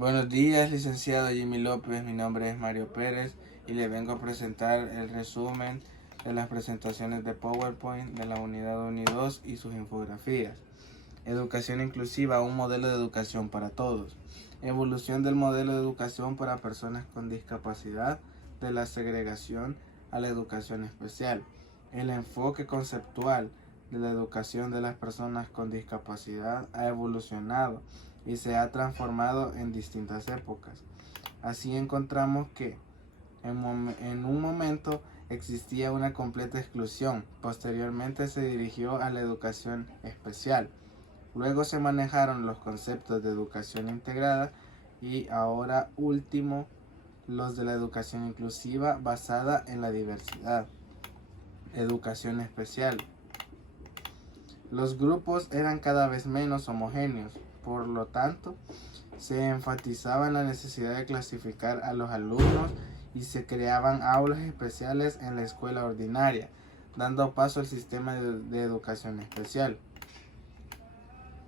Buenos días, licenciado Jimmy López. Mi nombre es Mario Pérez y le vengo a presentar el resumen de las presentaciones de PowerPoint de la unidad 1 y 2 y sus infografías. Educación inclusiva, un modelo de educación para todos. Evolución del modelo de educación para personas con discapacidad, de la segregación a la educación especial. El enfoque conceptual de la educación de las personas con discapacidad ha evolucionado y se ha transformado en distintas épocas. Así encontramos que en un momento existía una completa exclusión, posteriormente se dirigió a la educación especial, luego se manejaron los conceptos de educación integrada y ahora último los de la educación inclusiva basada en la diversidad. Educación especial. Los grupos eran cada vez menos homogéneos, por lo tanto, se enfatizaba en la necesidad de clasificar a los alumnos y se creaban aulas especiales en la escuela ordinaria, dando paso al sistema de educación especial.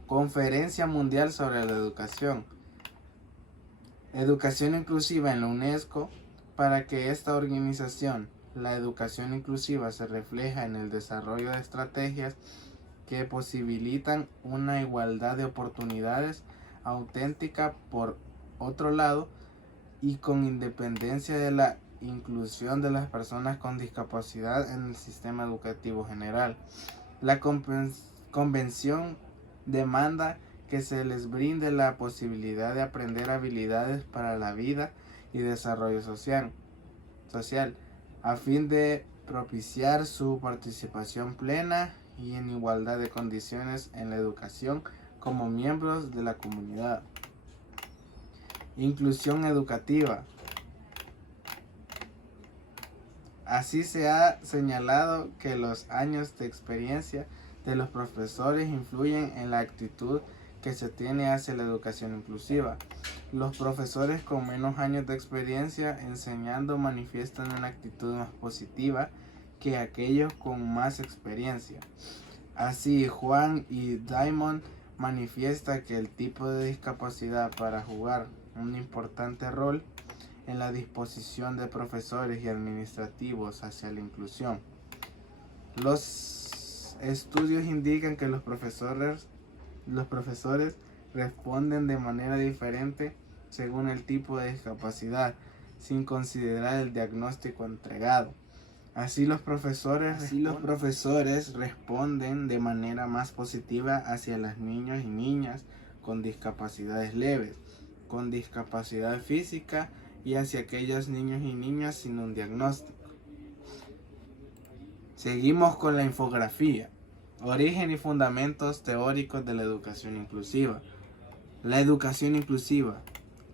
Conferencia Mundial sobre la Educación. Educación inclusiva en la UNESCO. Para que esta organización, la educación inclusiva, se refleja en el desarrollo de estrategias que posibilitan una igualdad de oportunidades auténtica por otro lado y con independencia de la inclusión de las personas con discapacidad en el sistema educativo general. La convención demanda que se les brinde la posibilidad de aprender habilidades para la vida y desarrollo social a fin de propiciar su participación plena y en igualdad de condiciones en la educación como miembros de la comunidad. Inclusión educativa. Así se ha señalado que los años de experiencia de los profesores influyen en la actitud que se tiene hacia la educación inclusiva. Los profesores con menos años de experiencia enseñando manifiestan una actitud más positiva que aquellos con más experiencia. Así, Juan y Diamond manifiesta que el tipo de discapacidad para jugar un importante rol en la disposición de profesores y administrativos hacia la inclusión. Los estudios indican que los profesores responden de manera diferente según el tipo de discapacidad, sin considerar el diagnóstico entregado. Así los profesores responden de manera más positiva hacia los niños y niñas con discapacidades leves, con discapacidad física y hacia aquellos niños y niñas sin un diagnóstico. Seguimos con la infografía. Origen y fundamentos teóricos de la educación inclusiva. La educación inclusiva.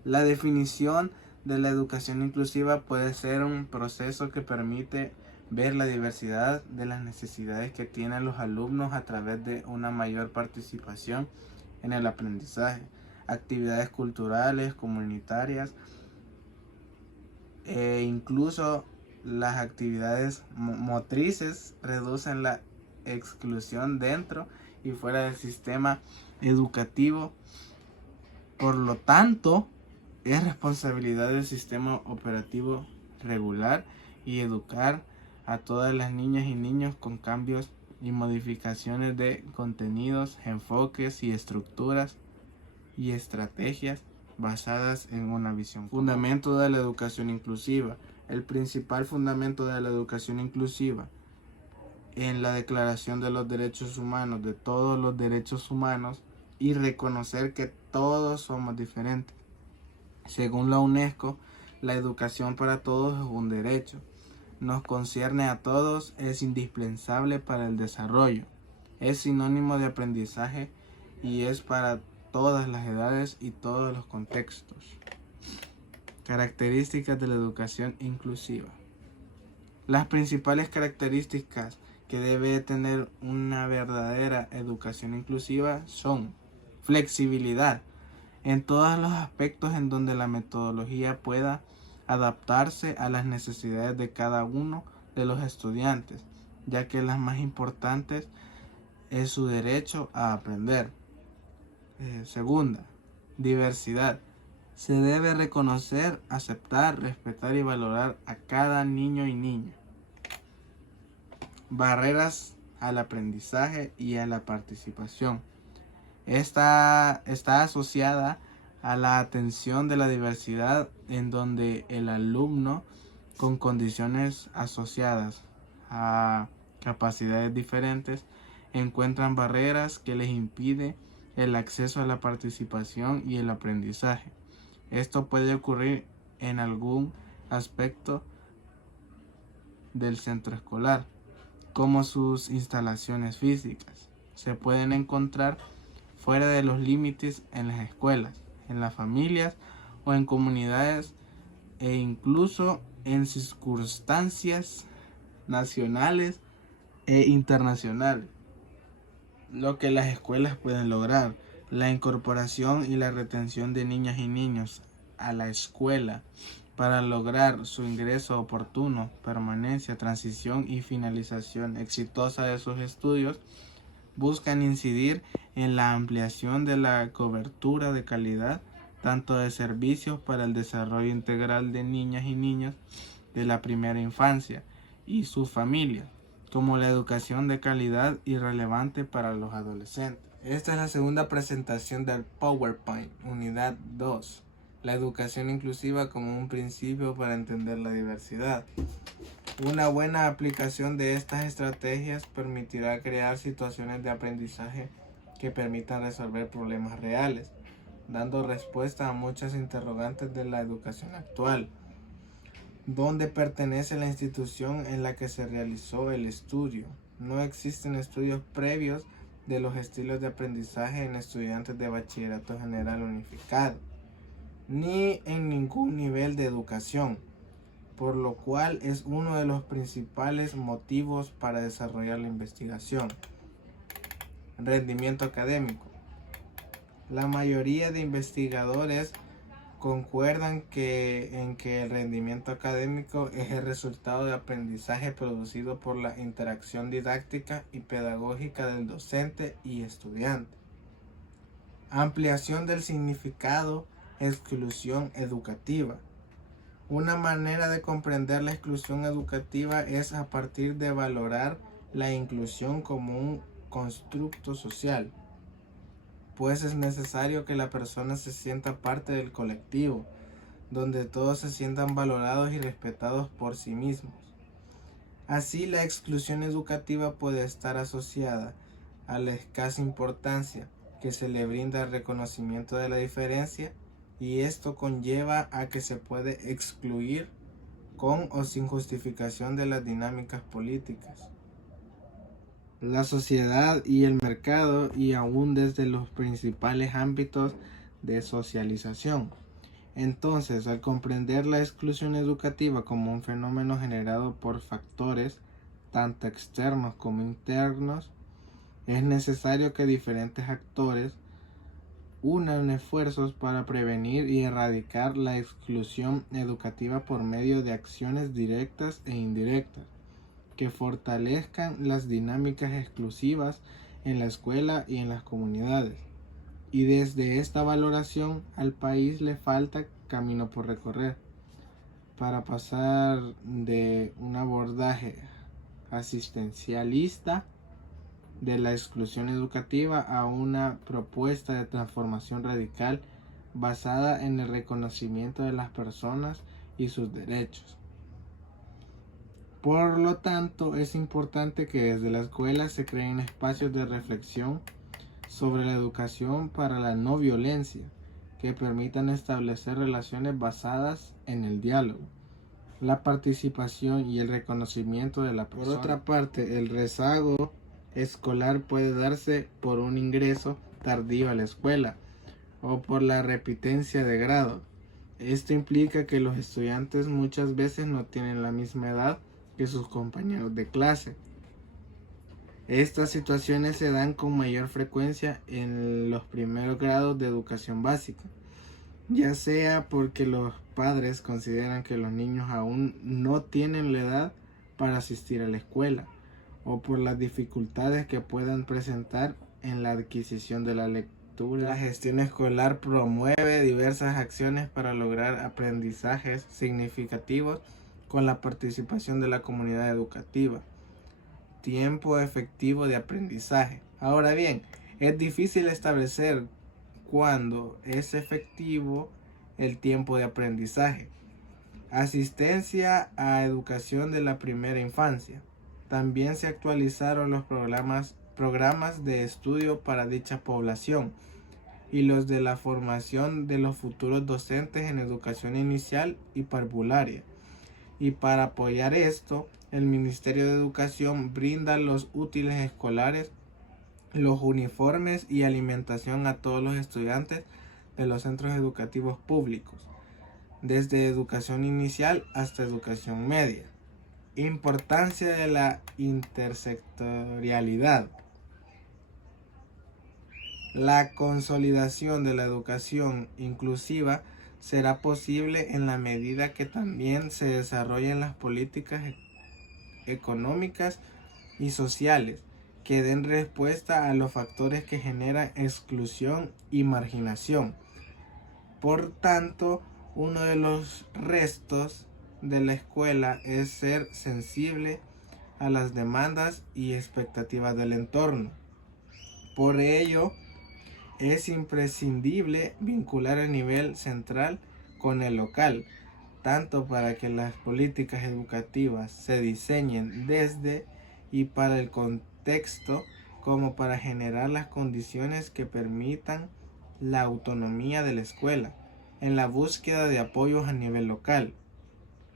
La definición de la educación inclusiva puede ser un proceso que permite ver la diversidad de las necesidades que tienen los alumnos a través de una mayor participación en el aprendizaje, actividades culturales, comunitarias e incluso las actividades motrices reducen la exclusión dentro y fuera del sistema educativo. Por lo tanto, es responsabilidad del sistema operativo regular y educar a todas las niñas y niños con cambios y modificaciones de contenidos, enfoques y estructuras y estrategias basadas en una visión. Fundamento de la educación inclusiva. El principal fundamento de la educación inclusiva en la Declaración de los Derechos Humanos, de todos los derechos humanos, y reconocer que todos somos diferentes. Según la UNESCO, la educación para todos es un derecho. Nos concierne a todos, es indispensable para el desarrollo. Es sinónimo de aprendizaje y es para todas las edades y todos los contextos. Características de la educación inclusiva. Las principales características que debe tener una verdadera educación inclusiva son flexibilidad en todos los aspectos en donde la metodología pueda adaptarse a las necesidades de cada uno de los estudiantes, ya que las más importantes es su derecho a aprender. Segunda, diversidad. Se debe reconocer, aceptar, respetar y valorar a cada niño y niña. Barreras al aprendizaje y a la participación. Esta está asociada a la atención de la diversidad, en donde el alumno con condiciones asociadas a capacidades diferentes encuentran barreras que les impiden el acceso a la participación y el aprendizaje. Esto puede ocurrir en algún aspecto del centro escolar, como sus instalaciones físicas. Se pueden encontrar fuera de los límites en las escuelas, en las familias o en comunidades, e incluso en circunstancias nacionales e internacionales. Lo que las escuelas pueden lograr: la incorporación y la retención de niñas y niños a la escuela para lograr su ingreso oportuno, permanencia, transición y finalización exitosa de sus estudios. Buscan incidir en la ampliación de la cobertura de calidad, tanto de servicios para el desarrollo integral de niñas y niños de la primera infancia y sus familias, como la educación de calidad y relevante para los adolescentes. Esta es la segunda presentación del PowerPoint, unidad 2, la educación inclusiva como un principio para entender la diversidad. Una buena aplicación de estas estrategias permitirá crear situaciones de aprendizaje que permitan resolver problemas reales, dando respuesta a muchas interrogantes de la educación actual. ¿Dónde pertenece la institución en la que se realizó el estudio? No existen estudios previos de los estilos de aprendizaje en estudiantes de bachillerato general unificado, ni en ningún nivel de educación, por lo cual es uno de los principales motivos para desarrollar la investigación. Rendimiento académico. La mayoría de investigadores concuerdan en que el rendimiento académico es el resultado de aprendizaje producido por la interacción didáctica y pedagógica del docente y estudiante. Ampliación del significado, exclusión educativa. Una manera de comprender la exclusión educativa es a partir de valorar la inclusión como un constructo social, pues es necesario que la persona se sienta parte del colectivo, donde todos se sientan valorados y respetados por sí mismos. Así, la exclusión educativa puede estar asociada a la escasa importancia que se le brinda al reconocimiento de la diferencia, y esto conlleva a que se puede excluir con o sin justificación de las dinámicas políticas, la sociedad y el mercado, y aún desde los principales ámbitos de socialización. Entonces, al comprender la exclusión educativa como un fenómeno generado por factores tanto externos como internos, es necesario que diferentes actores unan esfuerzos para prevenir y erradicar la exclusión educativa por medio de acciones directas e indirectas que fortalezcan las dinámicas exclusivas en la escuela y en las comunidades. Y desde esta valoración, al país le falta camino por recorrer para pasar de un abordaje asistencialista de la exclusión educativa a una propuesta de transformación radical basada en el reconocimiento de las personas y sus derechos. Por lo tanto, es importante que desde la escuela se creen espacios de reflexión sobre la educación para la no violencia, que permitan establecer relaciones basadas en el diálogo, la participación y el reconocimiento de la persona. Por otra parte, el rezago escolar puede darse por un ingreso tardío a la escuela o por la repitencia de grado. Esto implica que los estudiantes muchas veces no tienen la misma edad que sus compañeros de clase. Estas situaciones se dan con mayor frecuencia en los primeros grados de educación básica, ya sea porque los padres consideran que los niños aún no tienen la edad para asistir a la escuela, o por las dificultades que puedan presentar en la adquisición de la lectura. La gestión escolar promueve diversas acciones para lograr aprendizajes significativos con la participación de la comunidad educativa. Tiempo efectivo de aprendizaje. Ahora bien, es difícil establecer cuándo es efectivo el tiempo de aprendizaje. Asistencia a educación de la primera infancia. También se actualizaron los programas de estudio para dicha población y los de la formación de los futuros docentes en educación inicial y parvularia. Y para apoyar esto, el Ministerio de Educación brinda los útiles escolares, los uniformes y alimentación a todos los estudiantes de los centros educativos públicos, desde educación inicial hasta educación media. Importancia de la intersectorialidad. La consolidación de la educación inclusiva será posible en la medida que también se desarrollen las políticas económicas y sociales que den respuesta a los factores que generan exclusión y marginación. Por tanto, uno de los restos de la escuela es ser sensible a las demandas y expectativas del entorno. Por ello, es imprescindible vincular el nivel central con el local, tanto para que las políticas educativas se diseñen desde y para el contexto, como para generar las condiciones que permitan la autonomía de la escuela en la búsqueda de apoyos a nivel local.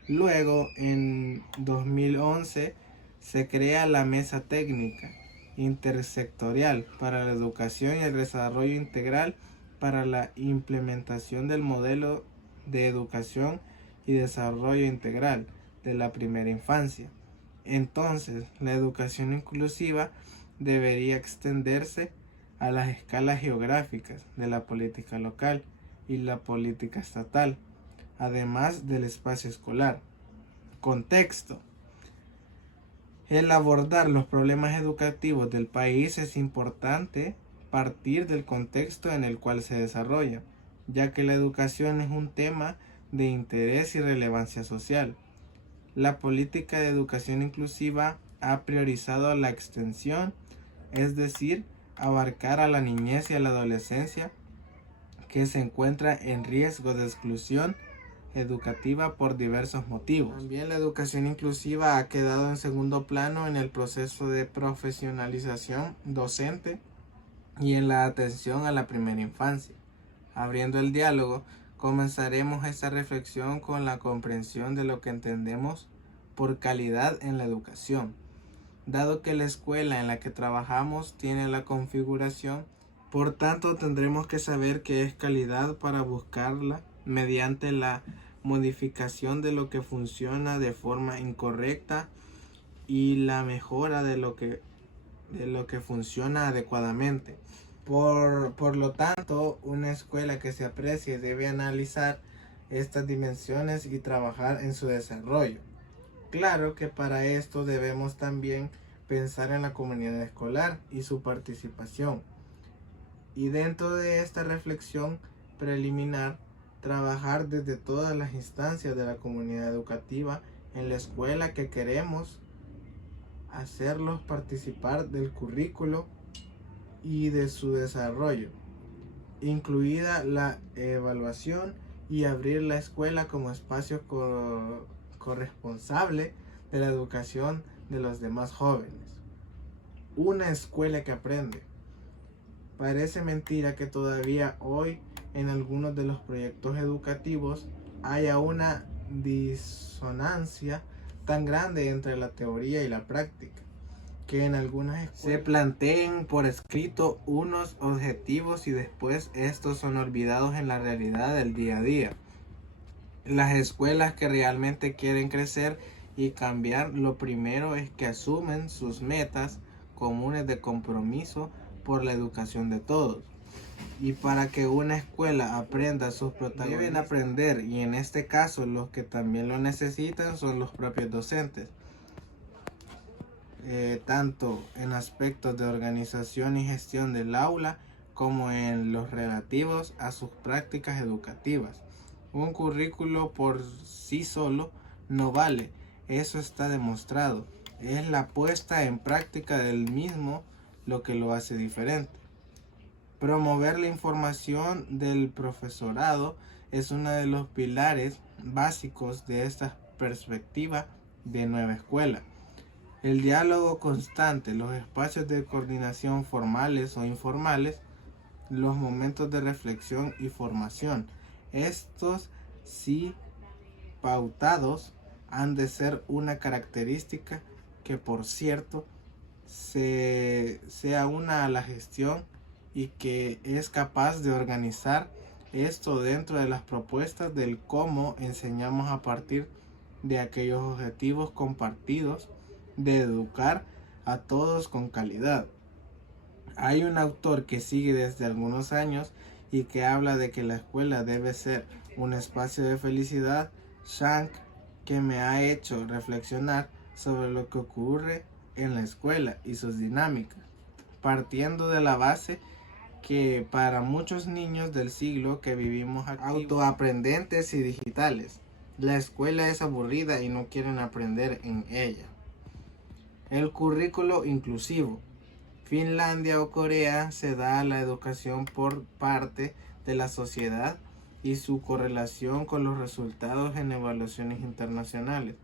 Luego, en 2011, se crea la Mesa Técnica Intersectorial para la Educación y el Desarrollo Integral para la implementación del modelo de educación y desarrollo integral de la primera infancia. Entonces, la educación inclusiva debería extenderse a las escalas geográficas de la política local y la política estatal, además del espacio escolar. Contexto. El abordar los problemas educativos del país es importante partir del contexto en el cual se desarrolla, ya que la educación es un tema de interés y relevancia social. La política de educación inclusiva ha priorizado la extensión, es decir, abarcar a la niñez y a la adolescencia que se encuentra en riesgo de exclusión educativa por diversos motivos. También la educación inclusiva ha quedado en segundo plano en el proceso de profesionalización docente y en la atención a la primera infancia. Abriendo el diálogo, comenzaremos esta reflexión con la comprensión de lo que entendemos por calidad en la educación. Dado que la escuela en la que trabajamos tiene la configuración, por tanto tendremos que saber qué es calidad para buscarla mediante la modificación de lo que funciona de forma incorrecta y la mejora de lo que funciona adecuadamente. Por lo tanto, una escuela que se aprecie debe analizar estas dimensiones y trabajar en su desarrollo. Claro que para esto debemos también pensar en la comunidad escolar y su participación. Y dentro de esta reflexión preliminar, trabajar desde todas las instancias de la comunidad educativa en la escuela que queremos, hacerlos participar del currículo y de su desarrollo, incluida la evaluación, y abrir la escuela como espacio corresponsable de la educación de los demás jóvenes. Una escuela que aprende. Parece mentira que todavía hoy en algunos de los proyectos educativos haya una disonancia tan grande entre la teoría y la práctica, que en algunas escuelas se planteen por escrito unos objetivos y después estos son olvidados en la realidad del día a día. Las escuelas que realmente quieren crecer y cambiar, lo primero es que asumen sus metas comunes de compromiso por la educación de todos. Y para que una escuela aprenda sus protagonistas, deben aprender, y en este caso los que también lo necesitan son los propios docentes. Tanto en aspectos de organización y gestión del aula como en los relativos a sus prácticas educativas. Un currículo por sí solo no vale, eso está demostrado. Es la puesta en práctica del mismo lo que lo hace diferente. Promover la información del profesorado es uno de los pilares básicos de esta perspectiva de nueva escuela. El diálogo constante, los espacios de coordinación formales o informales, los momentos de reflexión y formación. Estos sí pautados han de ser una característica que, por cierto, sea una a la gestión y que es capaz de organizar esto dentro de las propuestas del cómo enseñamos a partir de aquellos objetivos compartidos de educar a todos con calidad. Hay un autor que sigue desde algunos años y que habla de que la escuela debe ser un espacio de felicidad, Shank, que me ha hecho reflexionar sobre lo que ocurre en la escuela y sus dinámicas, partiendo de la base que para muchos niños del siglo que vivimos autoaprendentes y digitales, la escuela es aburrida y no quieren aprender en ella. El currículo inclusivo. Finlandia o Corea se da la educación por parte de la sociedad y su correlación con los resultados en evaluaciones internacionales.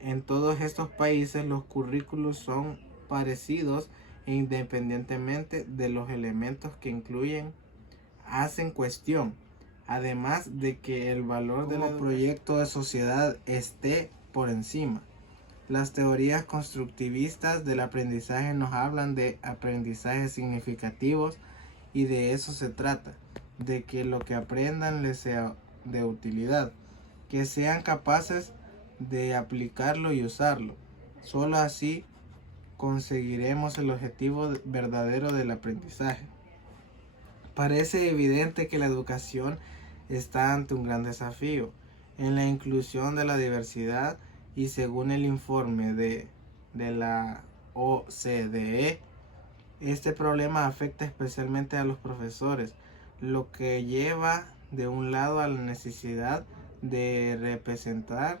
En todos estos países los currículos son parecidos e independientemente de los elementos que incluyen, hacen cuestión, además de que el valor del proyecto de sociedad esté por encima. Las teorías constructivistas del aprendizaje nos hablan de aprendizajes significativos y de eso se trata, de que lo que aprendan les sea de utilidad, que sean capaces de aplicarlo y usarlo. Solo así conseguiremos el objetivo verdadero del aprendizaje. Parece evidente que la educación está ante un gran desafío en la inclusión de la diversidad y según el informe de la OCDE, este problema afecta especialmente a los profesores, lo que lleva de un lado a la necesidad de representar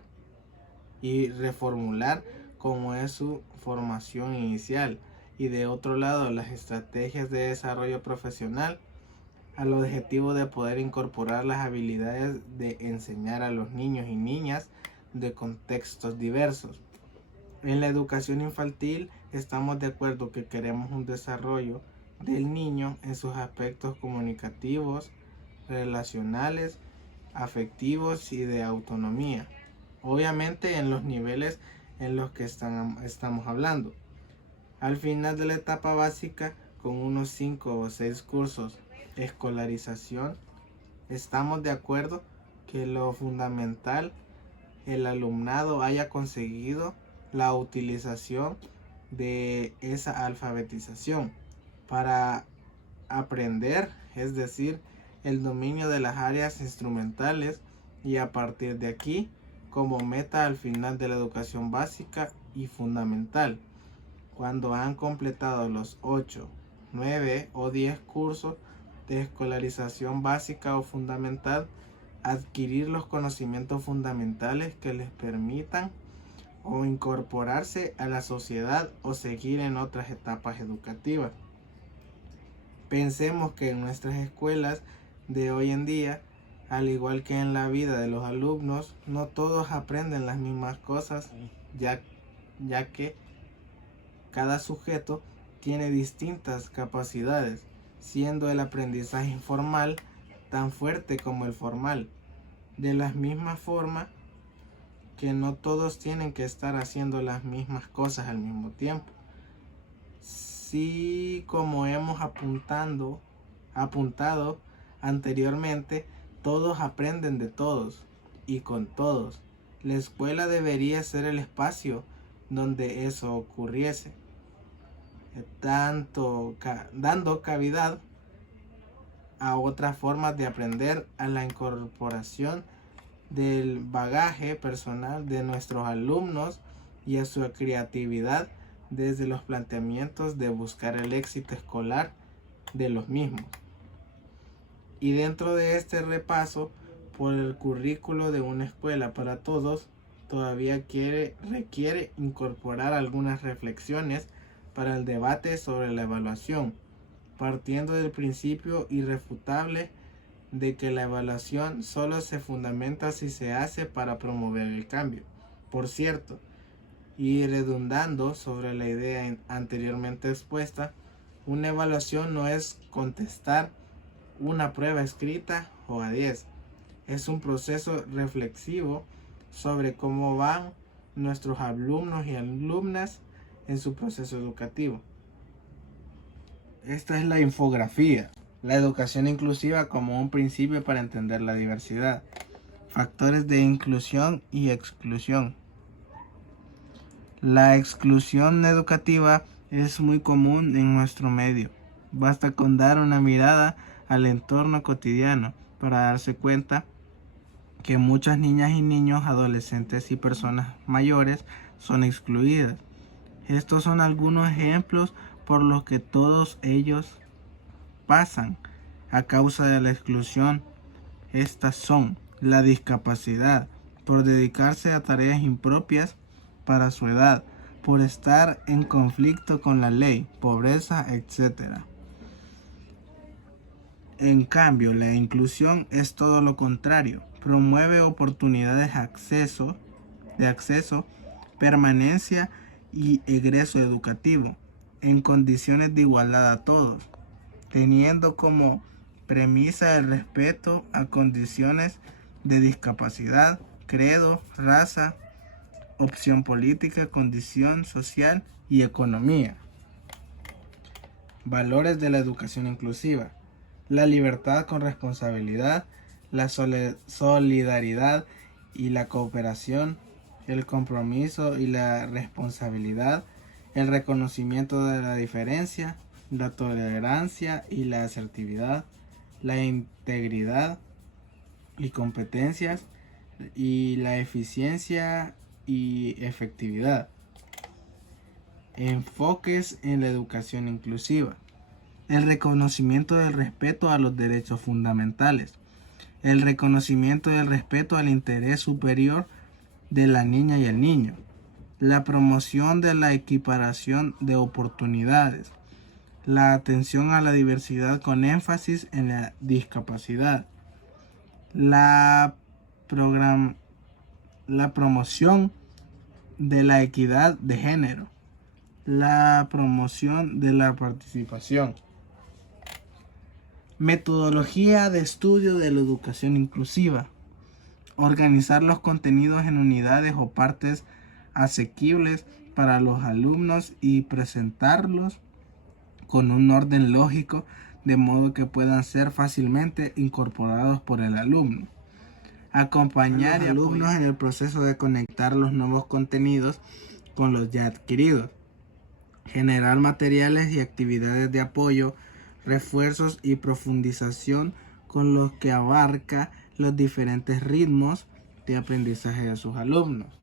y reformular como es su formación inicial y de otro lado las estrategias de desarrollo profesional al objetivo de poder incorporar las habilidades de enseñar a los niños y niñas de contextos diversos. En la educación infantil estamos de acuerdo que queremos un desarrollo del niño en sus aspectos comunicativos, relacionales, afectivos y de autonomía. Obviamente en los niveles en los que estamos hablando. Al final de la etapa básica, con unos 5 o 6 cursos de escolarización, estamos de acuerdo que lo fundamental el alumnado haya conseguido la utilización de esa alfabetización para aprender, es decir, el dominio de las áreas instrumentales y a partir de aquí como meta al final de la educación básica y fundamental. Cuando han completado los 8, 9 o 10 cursos de escolarización básica o fundamental, adquirir los conocimientos fundamentales que les permitan o incorporarse a la sociedad o seguir en otras etapas educativas. Pensemos que en nuestras escuelas de hoy en día, al igual que en la vida de los alumnos, no todos aprenden las mismas cosas, ya que cada sujeto tiene distintas capacidades, siendo el aprendizaje informal tan fuerte como el formal. De la misma forma que no todos tienen que estar haciendo las mismas cosas al mismo tiempo. Sí, como hemos apuntado anteriormente, todos aprenden de todos y con todos. La escuela debería ser el espacio donde eso ocurriese, dando cavidad a otras formas de aprender, a la incorporación del bagaje personal de nuestros alumnos y a su creatividad desde los planteamientos de buscar el éxito escolar de los mismos. Y dentro de este repaso por el currículo de una escuela para todos, todavía requiere incorporar algunas reflexiones para el debate sobre la evaluación, partiendo del principio irrefutable de que la evaluación solo se fundamenta si se hace para promover el cambio. Por cierto, y redundando sobre la idea anteriormente expuesta, una evaluación no es contestar una prueba escrita o a 10. Es un proceso reflexivo sobre cómo van nuestros alumnos y alumnas en su proceso educativo. Esta es la infografía. La educación inclusiva como un principio para entender la diversidad. Factores de inclusión y exclusión. La exclusión educativa es muy común en nuestro medio. Basta con dar una mirada al entorno cotidiano para darse cuenta que muchas niñas y niños, adolescentes y personas mayores son excluidas. Estos son algunos ejemplos por los que todos ellos pasan a causa de la exclusión. Estas son la discapacidad, por dedicarse a tareas impropias para su edad, por estar en conflicto con la ley, pobreza, etc. En cambio, la inclusión es todo lo contrario. Promueve oportunidades de acceso, permanencia y egreso educativo en condiciones de igualdad a todos, teniendo como premisa el respeto a condiciones de discapacidad, credo, raza, opción política, condición social y economía. Valores de la educación inclusiva. La libertad con responsabilidad, la solidaridad y la cooperación, el compromiso y la responsabilidad, el reconocimiento de la diferencia, la tolerancia y la asertividad, la integridad y competencias y la eficiencia y efectividad. Enfoques en la educación inclusiva. El reconocimiento del respeto a los derechos fundamentales. El reconocimiento del respeto al interés superior de la niña y el niño. La promoción de la equiparación de oportunidades. La atención a la diversidad con énfasis en la discapacidad. La promoción de la equidad de género. La promoción de la participación. Metodología de estudio de la educación inclusiva. Organizar los contenidos en unidades o partes asequibles para los alumnos y presentarlos con un orden lógico de modo que puedan ser fácilmente incorporados por el alumno. Acompañar a los alumnos en el proceso de conectar los nuevos contenidos con los ya adquiridos. Generar materiales y actividades de apoyo, refuerzos y profundización con los que abarca los diferentes ritmos de aprendizaje de sus alumnos.